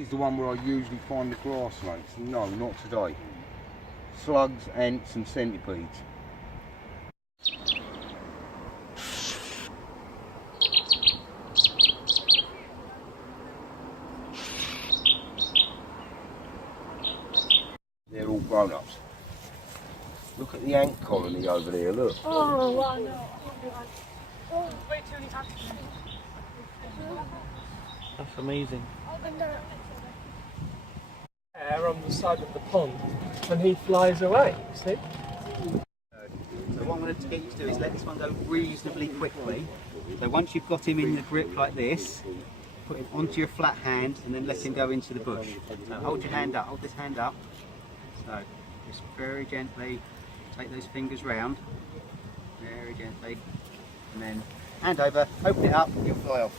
This is the one where I usually find the grass snakes. No, not today. Slugs, ants and centipedes. They're all grown-ups. Look at the ant colony over there, look. Oh, wow, no. Oh, wait till he's happy. That's amazing. Air on the side of the pond and he flies away, see? So what I'm going to get you to do is let this one go reasonably quickly. So once you've got him in the grip like this, put him onto your flat hand and then let him go into the bush. So hold your hand up, hold this hand up. So just very gently take those fingers round, very gently, and then hand over, open it up, you'll fly off.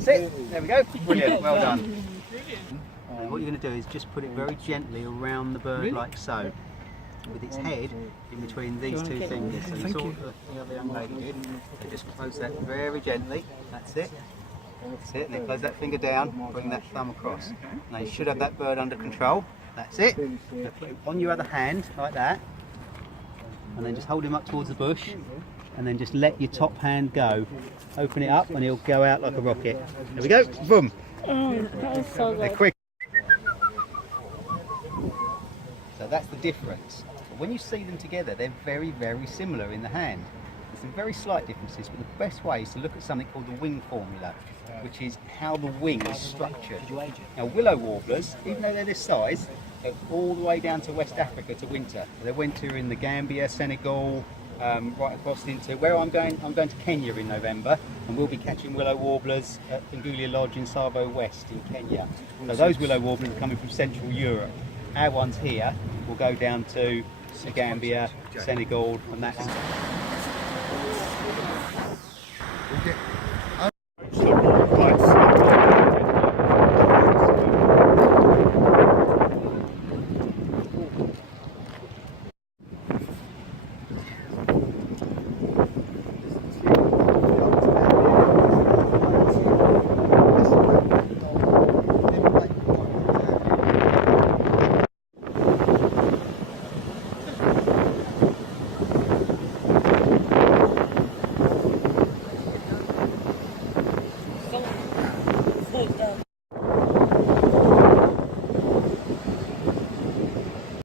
Sit, there we go, brilliant, well done. And what you're going to do is just put it very gently around the bird like so, with its head in between these two fingers. So you saw what the other young lady did. So just close that very gently, that's it. That's it, and then close that finger down, bring that thumb across. Now you should have that bird under control, that's it. Now put it on your other hand, like that, and then just hold him up towards the bush, and then just let your top hand go. Open it up and he'll go out like a rocket. There we go, boom. Oh, that was so They're good. quick. So that's the difference. But when you see them together, they're very, very similar in the hand. There's some very slight differences, but the best way is to look at something called the wing formula, which is how the wing is structured. Now, willow warblers, even though they're this size, go all the way down to West Africa to winter. They winter in the Gambia, Senegal, right across into where I'm going to Kenya in November, and we'll be catching willow warblers at Fungulia Lodge in Savo West in Kenya. So those willow warblers are coming from Central Europe. Our ones here will go down to the Gambia, Senegal, and that's